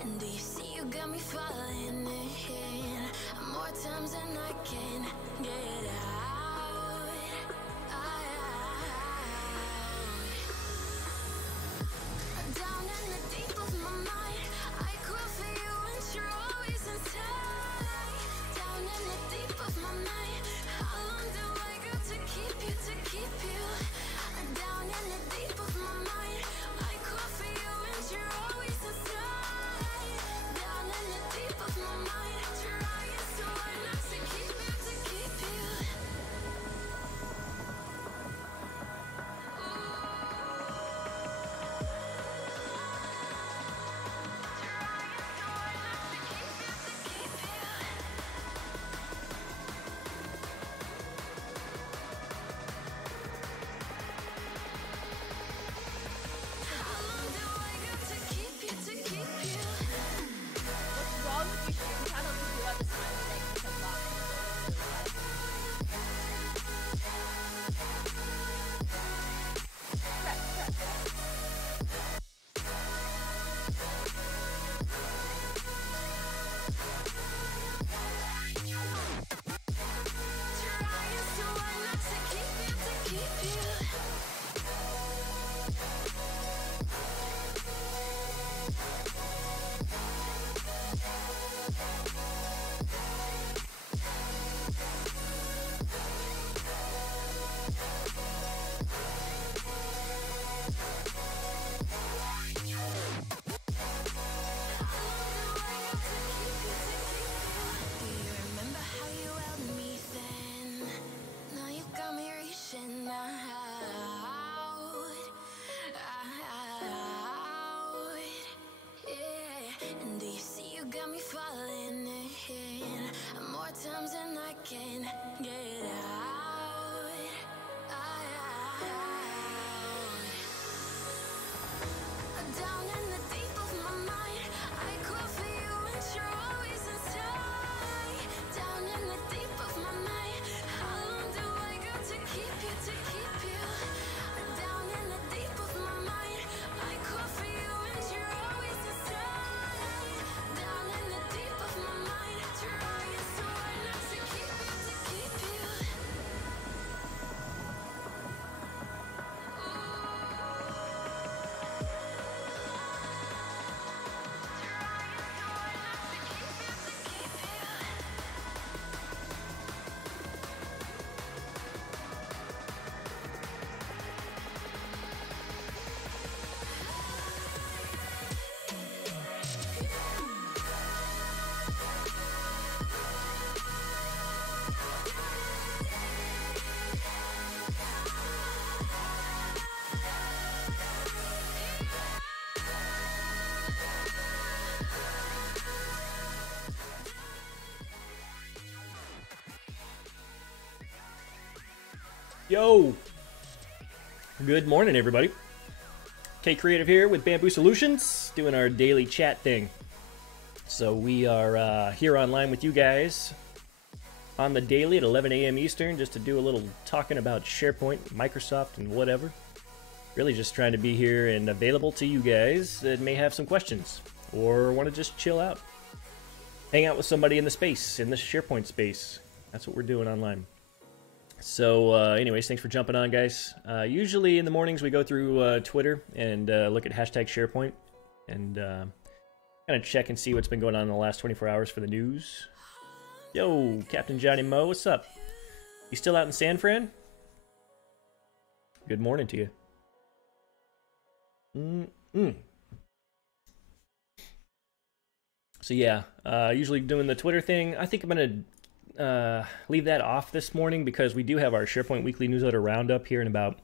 And do you see you got me falling in more times than I can get out. Down in the deep of my mind, I crawl for you and you're always inside. Down in the deep of my mind, how long do I got to keep you, to keep you? Down in the deep of my mind, I crawl for you and you're always inside. Down in the deep of my mind, trying so hard not to keep you, to keep you. What's wrong with your stream channel? Because you have the time thing to block Trying so hard not to keep you, to keep you. Do you remember how you held me then? Now you got me reaching out, yeah. And do you see you got me falling in more times than I can get out. Down in the deep of my mind, I crawl for you and you're always inside. Down in the deep of my mind, how long do I got to keep you, to keep you? Down in the deep of my mind, I crawl for you and you're always inside. Down in the deep of my mind, trying so hard not to keep you, to keep you. Yo! Good morning, everybody. K Creative here with Bamboo Solutions, doing our daily chat thing. So we are here online with you guys on the daily at 11 a.m. Eastern, just to do a little talking about SharePoint, Microsoft, and whatever. Really just trying to be here and available to you guys that may have some questions or want to just chill out. Hang out with somebody in the space, in the SharePoint space. That's what we're doing online. So anyways, thanks for jumping on, guys. Usually in the mornings we go through Twitter and look at hashtag SharePoint and kind of check and see what's been going on in the last 24 hours for the news. Yo, Captain Johnny Mo, what's up? You still out in San Fran? Good morning to you. So yeah, usually doing the Twitter thing. I think I'm going to leave that off this morning because we do have our SharePoint weekly newsletter roundup here in about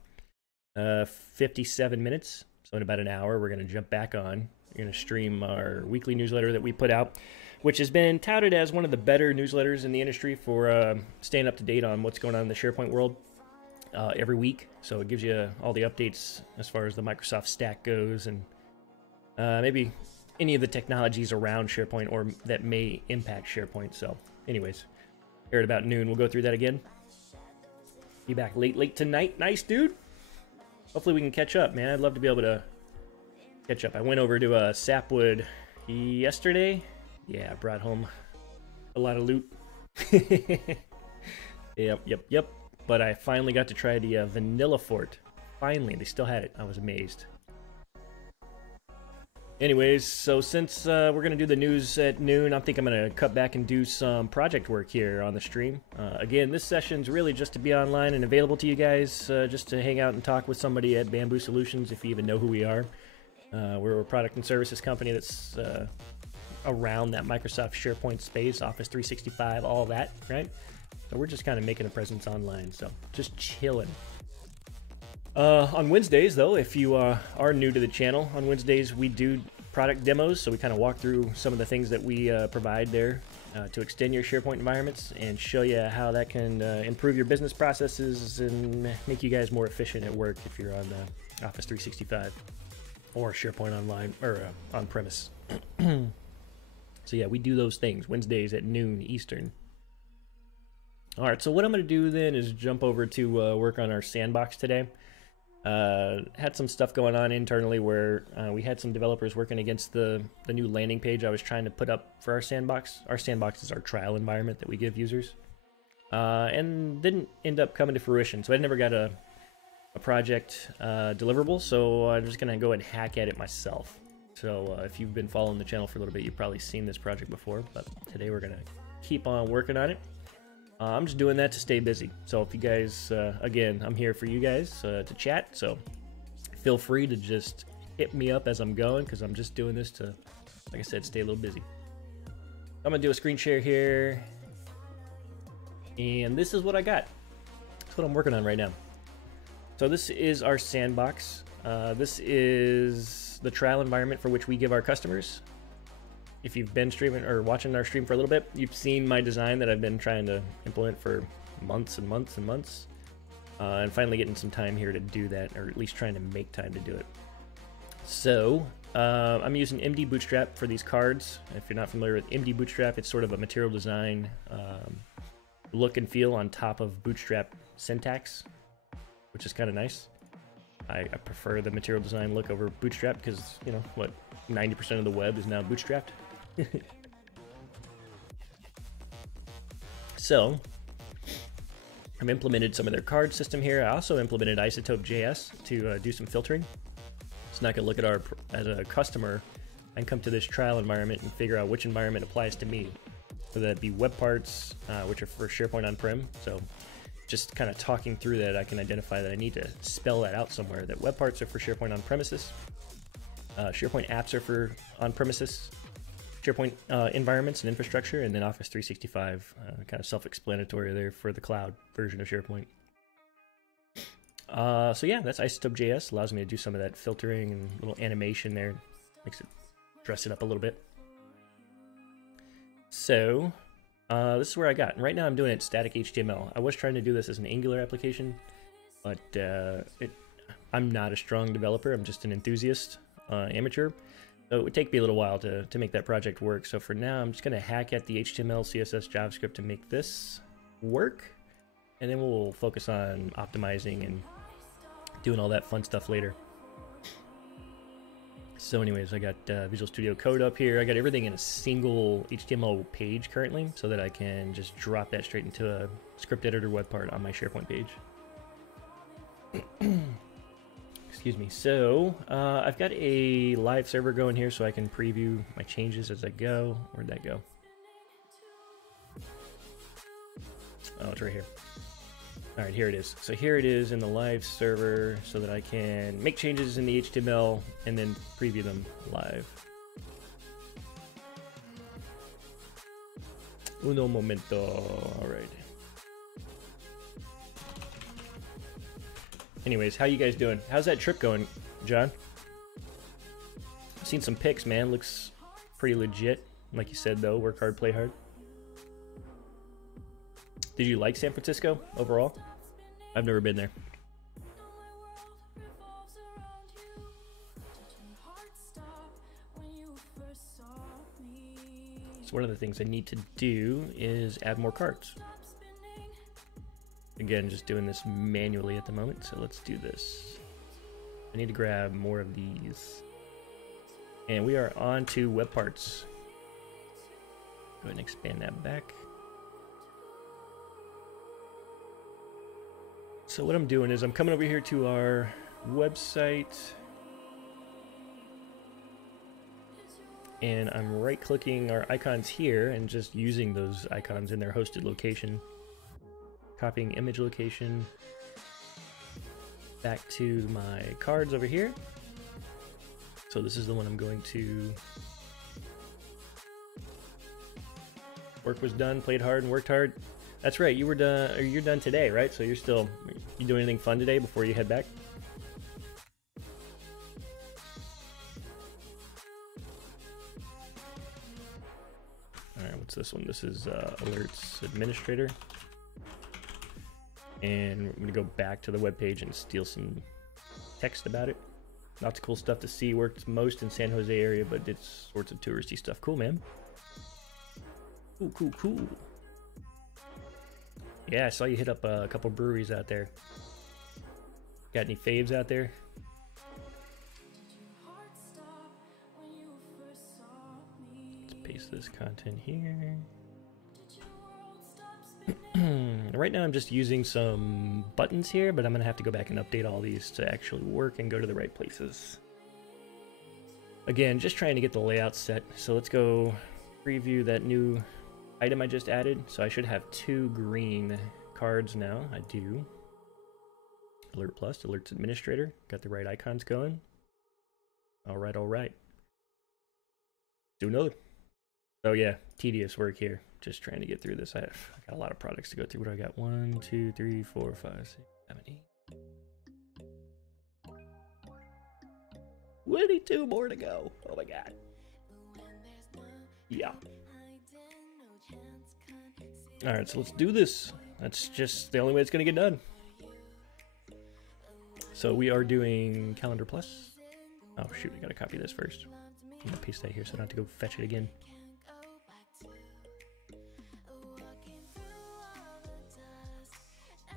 57 minutes. So in about an hour, we're going to jump back on. We're going to stream our weekly newsletter that we put out, which has been touted as one of the better newsletters in the industry for staying up to date on what's going on in the SharePoint world every week. So it gives you all the updates as far as the Microsoft stack goes and maybe any of the technologies around SharePoint or that may impact SharePoint. So anyways, here at about noon, we'll go through that again. Be back late tonight. Nice, dude. Hopefully we can catch up, man. I'd love to be able to catch up. I went over to Sapwood yesterday. Yeah, I brought home a lot of loot. Yep. But I finally got to try the vanilla fort. Finally, they still had it. I was amazed. Anyways, so since we're going to do the news at noon, I think I'm going to cut back and do some project work here on the stream. Again, this session's really just to be online and available to you guys, just to hang out and talk with somebody at Bamboo Solutions, if you even know who we are. We're a product and services company that's around that Microsoft SharePoint space, Office 365, all that, right? So we're just kind of making a presence online, so just chilling. On Wednesdays, though, if you are new to the channel, on Wednesdays we do product demos, so we kind of walk through some of the things that we provide there to extend your SharePoint environments and show you how that can improve your business processes and make you guys more efficient at work if you're on Office 365 or SharePoint online or on-premise. So yeah, we do those things Wednesdays at noon Eastern. All right, so what I'm going to do then is jump over to work on our sandbox today. Had some stuff going on internally where we had some developers working against the new landing page I was trying to put up for our sandbox. Our sandbox is our trial environment that we give users, and didn't end up coming to fruition. So I never got a project deliverable, so I'm just gonna go and hack at it myself. So if you've been following the channel for a little bit, you've probably seen this project before, but today we're gonna keep on working on it. I'm just doing that to stay busy. So if you guys, again, I'm here for you guys to chat. So feel free to just hit me up as I'm going, because I'm just doing this to, like I said, stay a little busy. I'm going to do a screen share here. And this is what I got. That's what I'm working on right now. So this is our sandbox. This is the trial environment for which we give our customers. If you've been streaming or watching our stream for a little bit, you've seen my design that I've been trying to implement for months and months and months. And finally getting some time here to do that, or at least trying to make time to do it. So I'm using MD Bootstrap for these cards. If you're not familiar with MD Bootstrap, it's sort of a material design look and feel on top of Bootstrap syntax, which is kind of nice. I prefer the material design look over Bootstrap because, you know, what, 90% of the web is now bootstrapped. So I've implemented some of their card system here. I also implemented Isotope.js to do some filtering. So now I can look at our, as a customer, and come to this trial environment and figure out which environment applies to me. So that'd be web parts, which are for SharePoint on-prem. So just kind of talking through that, I can identify that I need to spell that out somewhere, that web parts are for SharePoint on-premises, SharePoint apps are for on-premises, SharePoint environments and infrastructure, and then Office 365, kind of self-explanatory there for the cloud version of SharePoint. So yeah, that's Isotope.js, allows me to do some of that filtering and little animation there, makes it dress it up a little bit. So this is where I got. And right now I'm doing it static HTML. I was trying to do this as an Angular application, but I'm not a strong developer. I'm just an enthusiast, amateur. So it would take me a little while to make that project work. So for now, I'm just going to hack at the HTML, CSS, JavaScript to make this work. And then we'll focus on optimizing and doing all that fun stuff later. So anyways, I got Visual Studio Code up here. I got everything in a single HTML page currently, so that I can just drop that straight into a script editor web part on my SharePoint page. Excuse me. So I've got a live server going here, so I can preview my changes as I go. Where'd that go? Oh, it's right here. All right, here it is. So here it is in the live server, so that I can make changes in the HTML and then preview them live. Uno momento. All right. Anyways, how you guys doing? How's that trip going, John? I've seen some pics, man. Looks pretty legit. Like you said, though, work hard, play hard. Did you like San Francisco overall? I've never been there. So one of the things I need to do is add more cards. Again, just doing this manually at the moment, so let's do this. I need to grab more of these. And we are on to web parts. Go ahead and expand that back. So what I'm doing is I'm coming over here to our website, and I'm right-clicking our icons here and just using those icons in their hosted location. Copying image location back to my cards over here. So this is the one I'm going to. Work was done, played hard, and worked hard. That's right, you were done, or you're done today, right? So you're still, you doing anything fun today before you head back? All right, what's this one? This is Alerts Administrator. And I'm gonna go back to the web page and steal some text about it. Lots of cool stuff to see. Worked most in San Jose area, but did sorts of touristy stuff. Cool, man. Cool, cool, cool. Yeah, I saw you hit up a couple breweries out there. Got any faves out there? Let's paste this content here. Right now I'm just using some buttons here, but I'm gonna have to go back and update all these to actually work and go to the right places. Again, just trying to get the layout set. So let's go preview that new item I just added. So I should have 2 green cards now. I do. Alert Plus, Alerts Administrator. Got the right icons going. All right, all right. Do another. Oh yeah, tedious work here. Just trying to get through this. I got a lot of products to go through. What do I got? 1, 2, 3, 4, 5, 6, 7, 8. 22 more to go. Oh my god. Yeah. Alright, so let's do this. That's just the only way it's going to get done. So we are doing Calendar Plus. Oh shoot, I got to copy this first. I'm going to paste that here so I don't have to go fetch it again.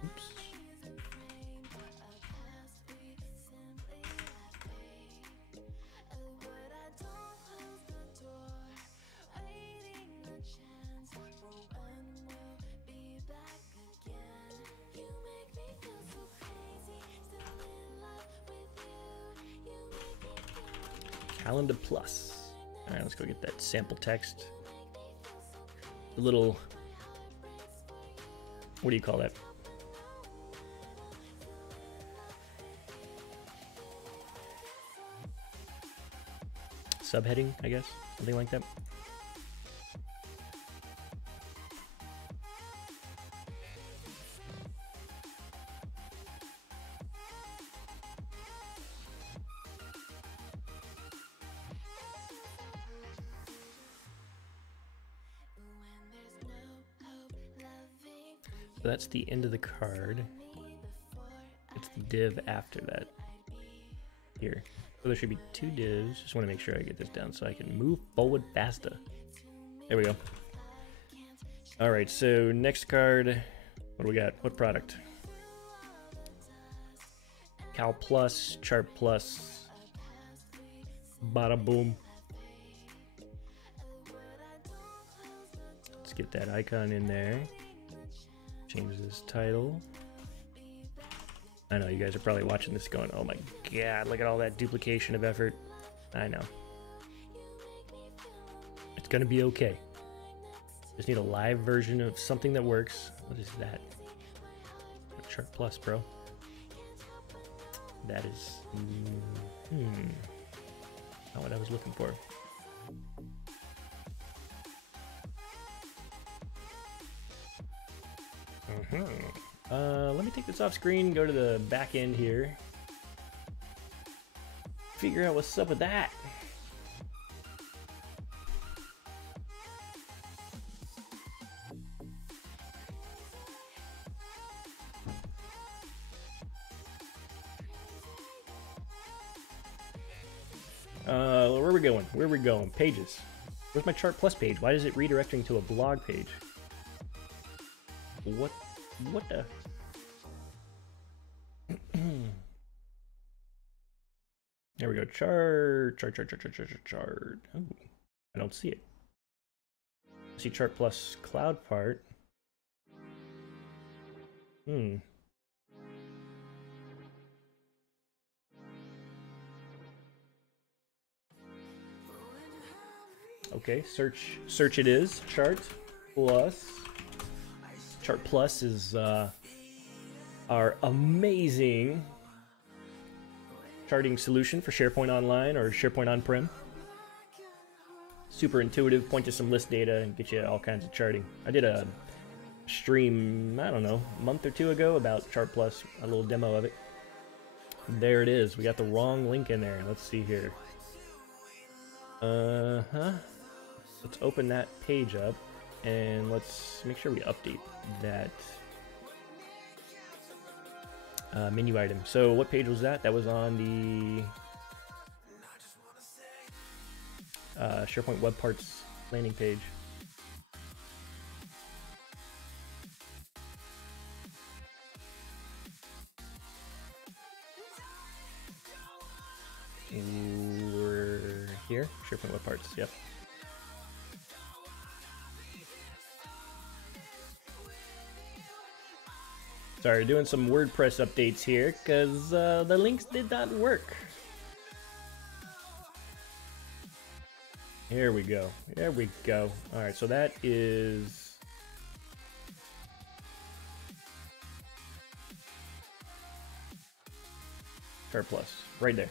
Oops. Calendar Plus. All right, let's go get that sample text. The little, what do you call that? Subheading, I guess, something like that. So that's the end of the card. It's the div after that. Here. So there should be 2 divs. Just want to make sure I get this down so I can move forward faster. There we go. Alright, so next card. What do we got? What product? Cal Plus, Chart Plus. Bada boom. Let's get that icon in there. Change this title. I know you guys are probably watching this going, oh my god, look at all that duplication of effort. I know. It's gonna be okay. Just need a live version of something that works. What is that? Chart Plus, bro. That is... not what I was looking for. Let me take this off screen, go to the back end here. Figure out what's up with that. Where are we going? Where are we going? Pages. Where's my Chart Plus page? Why is it redirecting to a blog page? What the? There we go. Chart. Oh, I don't see it. I see chart plus cloud part. Okay, search it is. Chart plus. Chart plus is our amazing charting solution for SharePoint Online or SharePoint On-Prem. Super intuitive, point to some list data and get you all kinds of charting. I did a stream, I don't know, a month or two ago about Chart Plus, a little demo of it. There it is. We got the wrong link in there. Let's see here. Let's open that page up and let's make sure we update that menu item. So what page was that? That was on the SharePoint Web Parts landing page. We're here, SharePoint Web Parts, yep. Sorry, doing some WordPress updates here because the links did not work. Here we go. There we go. All right, so that is Chart Plus right there.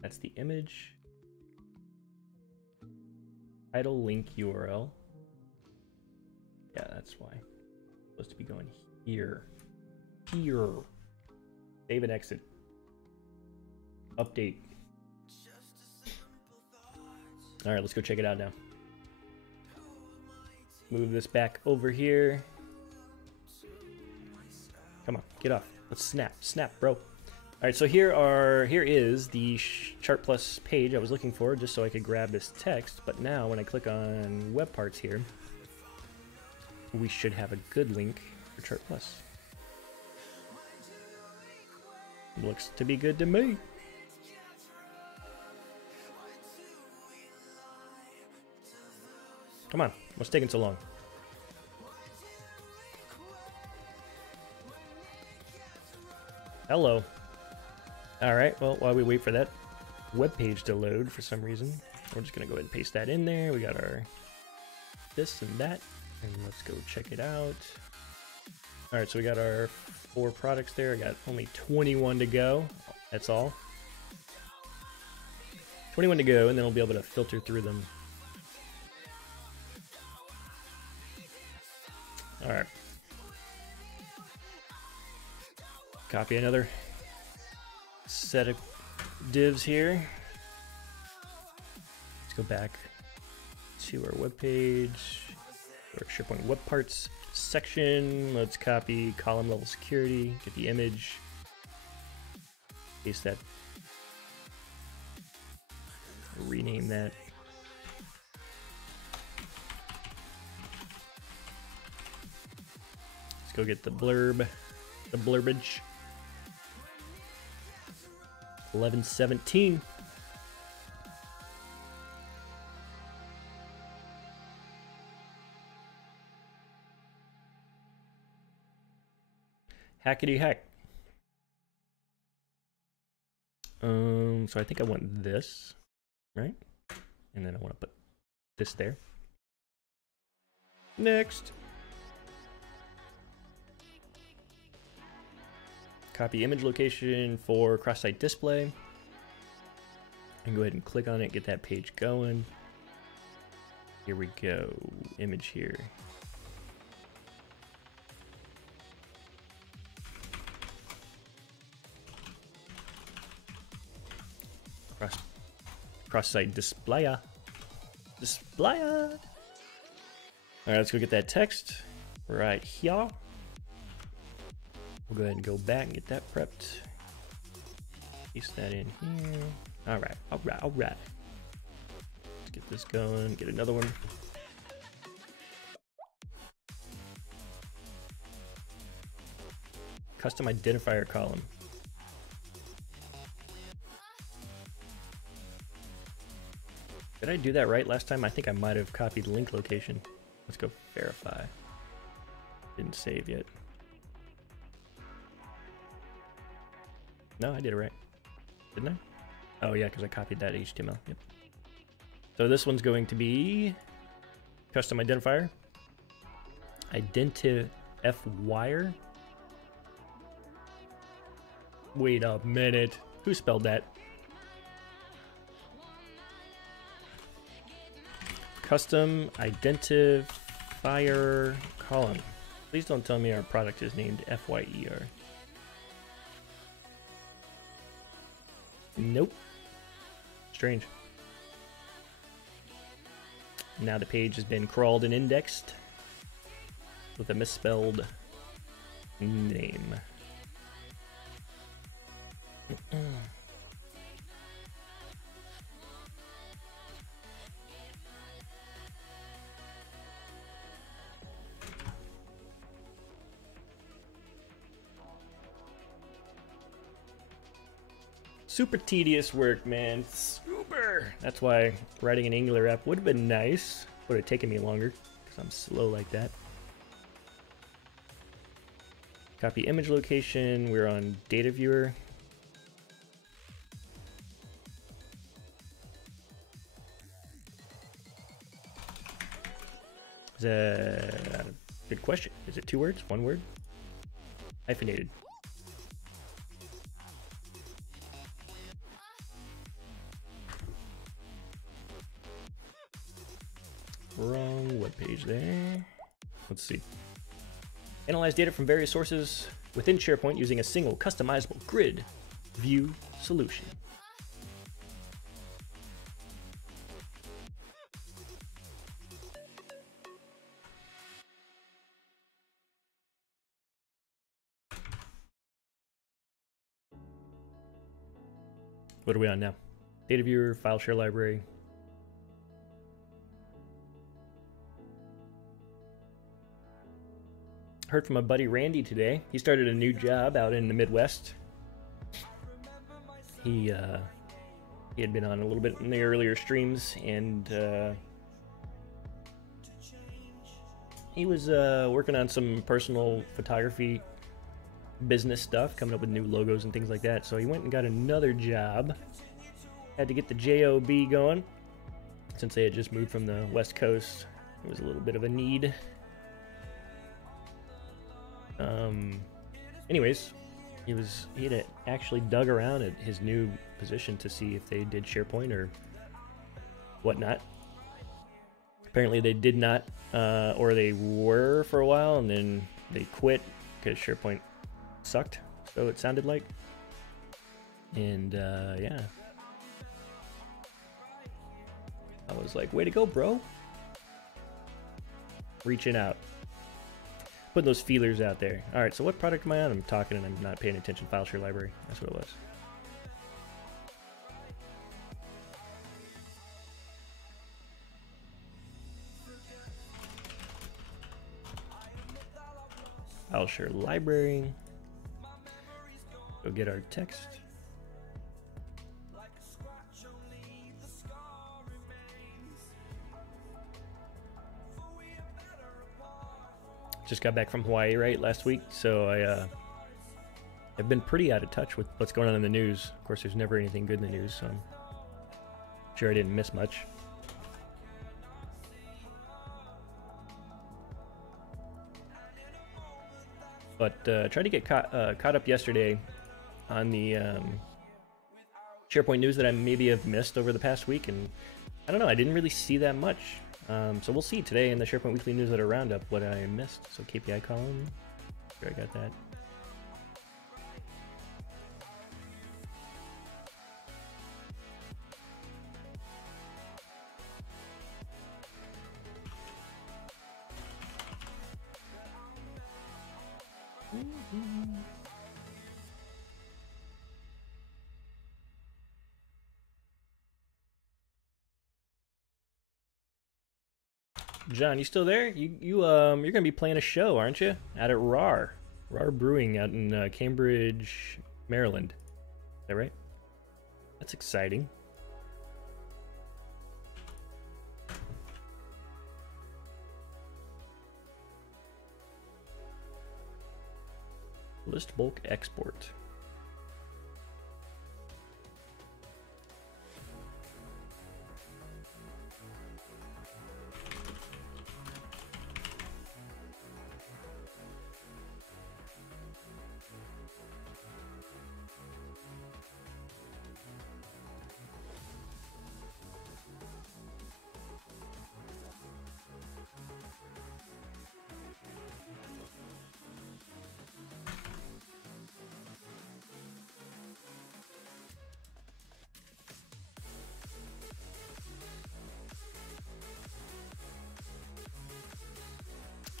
That's the image. Title, link, URL. Yeah, that's why. It's supposed to be going here. Here. Save and exit. Update. All right, let's go check it out now. Move this back over here. Come on, get off. Let's snap. Snap, bro. All right, so here is the Chart Plus page I was looking for just so I could grab this text, but now when I click on Web Parts here, we should have a good link for Chart Plus. Looks to be good to me. Come on, what's taking so long? Hello. Alright, well, while we wait for that web page to load for some reason, we're just going to go ahead and paste that in there. We got our this and that, and let's go check it out. Alright, so we got our 4 products there. I got only 21 to go. That's all. 21 to go, and then we'll be able to filter through them. Alright. Copy another set of divs here. Let's go back to our web page, our SharePoint Web Parts section. Let's copy column level security, get the image, paste that, rename that. Let's go get the blurb, the blurbage. 1117. Hackety hack. So I think I want this, right? And then I want to put this there. Next. Copy image location for cross-site display. And go ahead and click on it, get that page going. Here we go. Image here. Cross-site displayer. Displayer. All right, let's go get that text right here. We'll go ahead and go back and get that prepped. Paste that in here. All right, all right, all right. Let's get this going. Get another one. Custom identifier column. Did I do that right last time? I think I might have copied link location. Let's go verify. Didn't save yet. No, I did it right. Didn't I? Oh yeah, because I copied that HTML. Yep. So this one's going to be custom identifier. Identifwire. Wait a minute. Who spelled that? Custom identifier column. Please don't tell me our product is named FYER. Nope. Strange. Now the page has been crawled and indexed with a misspelled name. Super tedious work, man. Super! That's why writing an Angular app would have been nice. Would have taken me longer, because I'm slow like that. Copy image location. We're on data viewer. Is that a good question? Is it 2 words? 1 word? Hyphenated. Wrong web page there. Let's see. Analyze data from various sources within SharePoint using a single customizable grid view solution. What are we on now? Data viewer, file share library. Heard from my buddy Randy today. He started a new job out in the Midwest. He had been on a little bit in the earlier streams, and he was working on some personal photography business stuff, coming up with new logos and things like that. So he went and got another job. Had to get the job going since they had just moved from the West Coast. It was a little bit of a need. Anyways, he had actually dug around at his new position to see if they did SharePoint or whatnot. Apparently they did not, or they were for a while, and then they quit because SharePoint sucked, so it sounded like. And yeah, I was like, way to go, bro. Reaching out. Putting those feelers out there. Alright, so what product am I on? I'm talking and I'm not paying attention. File share library. That's what it was. File share library. Go get our text. Just got back from Hawaii, right, last week, so I've been pretty out of touch with what's going on in the news. Of course, there's never anything good in the news, so I'm sure I didn't miss much. But tried to get caught up yesterday on the SharePoint news that I maybe have missed over the past week, and I don't know, I didn't really see that much. So we'll see today in the SharePoint Weekly Newsletter Roundup what I missed. So KPI column, sure I got that. John, you still there? You're gonna be playing a show, aren't you? Out at RAR. Rar Brewing out in Cambridge, Maryland. Is that right? That's exciting. List bulk export.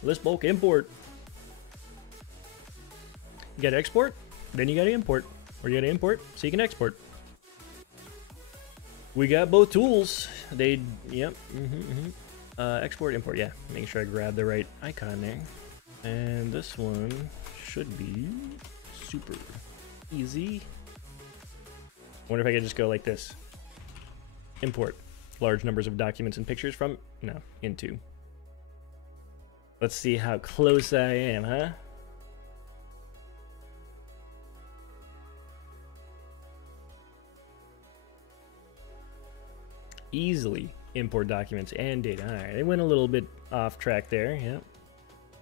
List bulk import. You gotta export, then you gotta import. Or you gotta import so you can export. We got both tools. They, yep. Export, import, yeah. Making sure I grab the right icon there. And this one should be super easy. Wonder if I could just go like this. Import large numbers of documents and pictures from, no, into. Let's see how close I am, huh? Easily import documents and data. All right, they went a little bit off track there. Yep,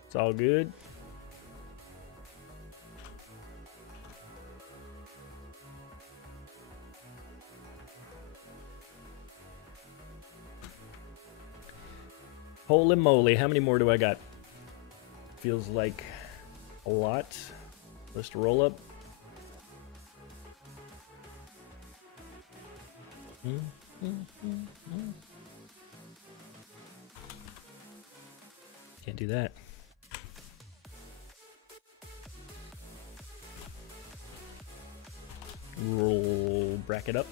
it's all good. Holy moly, how many more do I got? Feels like a lot. List roll up. Can't do that. Roll bracket up.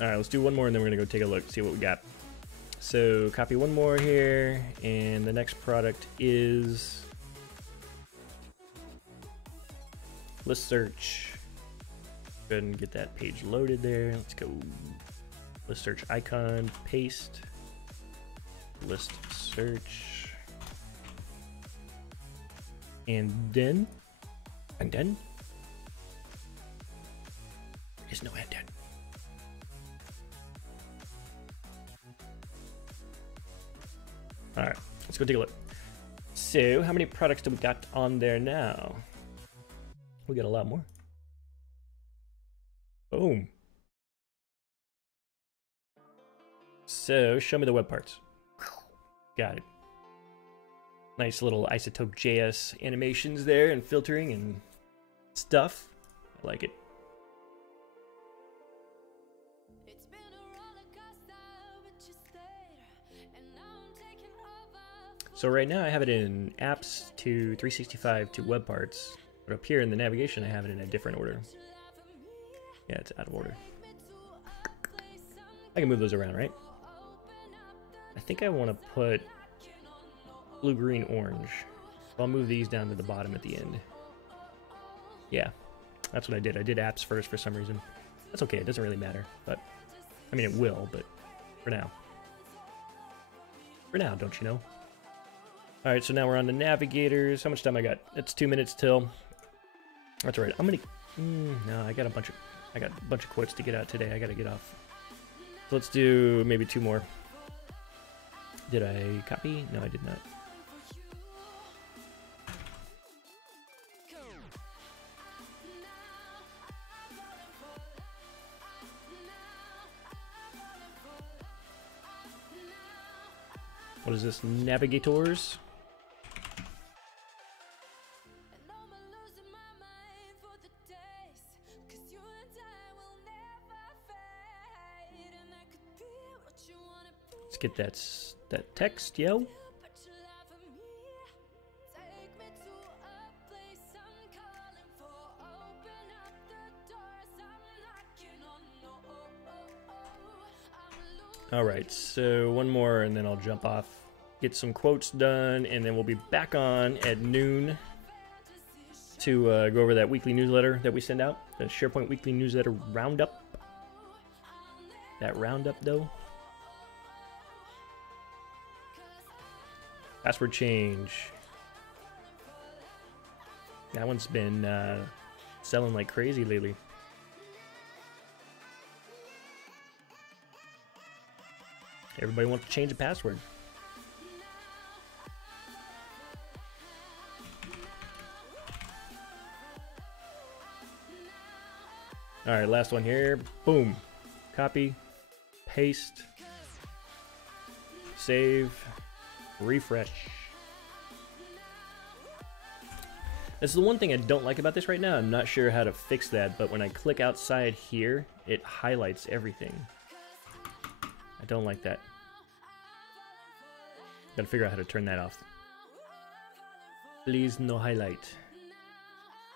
All right, let's do one more and then we're gonna go take a look, see what we got. So copy one more here, and the next product is list search. Go ahead and get that page loaded there. Let's go list search icon, paste, list search, and then there's no end then. All right, let's go take a look. So how many products do we got on there now? We got a lot more. Boom. So show me the web parts. Got it. Nice little isotope JS animations there and filtering and stuff. I like it. So right now I have it in apps to 365 to web parts, but up here in the navigation I have it in a different order. Yeah, it's out of order. I can move those around, right? I think I want to put blue, green, orange. So I'll move these down to the bottom at the end. Yeah, that's what I did. I did apps first for some reason. That's okay, it doesn't really matter, but I mean it will, but for now. For now, don't you know? Alright, so now we're on the navigators. How much time I got? It's 2 minutes till. That's all right. I'm gonna. No, I got a bunch of quotes to get out today. I gotta get off. So let's do maybe 2 more. Did I copy? No, I did not. What is this? Navigators? Let's get that text, yo. All right, so one more and then I'll jump off, get some quotes done, and then we'll be back on at noon to go over that weekly newsletter that we send out, the SharePoint weekly newsletter Roundup. That Roundup, though. Password change. That one's been selling like crazy lately. Everybody wants to change a password. All right, last one here. Boom. Copy, paste, save, refresh. This is the one thing I don't like about this right now. I'm not sure how to fix that, but when I click outside here, it highlights everything. I don't like that. Gotta figure out how to turn that off. Please, no highlight.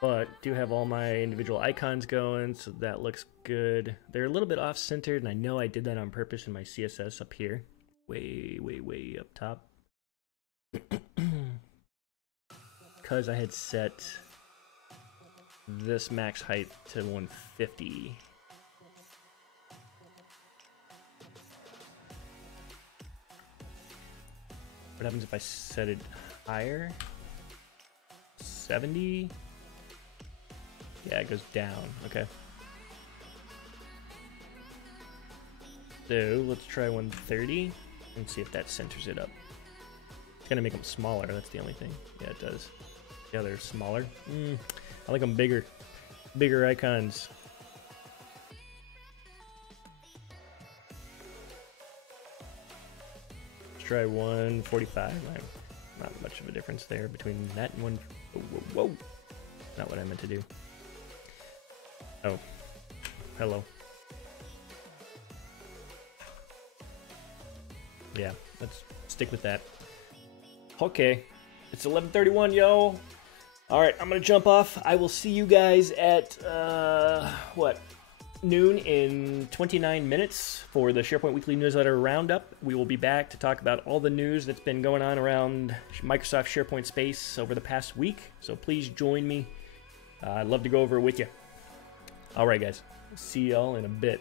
But do have all my individual icons going, so that looks good. They're a little bit off-centered, and I know I did that on purpose in my CSS up here. Way, way, way up top. Because I had set this max height to 150. What happens if I set it higher? 70? Yeah, it goes down. Okay. So let's try 130 and see if that centers it up. It's gonna make them smaller, that's the only thing. Yeah, it does. Yeah, they're smaller. I like them bigger. Bigger icons. Let's try 145. Not much of a difference there between that and one. Whoa. Not what I meant to do. Oh. Hello. Yeah, let's stick with that. Okay. It's 11:31, yo. All right, I'm gonna jump off. I will see you guys at noon in 29 minutes for the SharePoint Weekly Newsletter Roundup. We will be back to talk about all the news that's been going on around Microsoft SharePoint space over the past week. So please join me. I'd love to go over it with you. All right, guys. See y'all in a bit.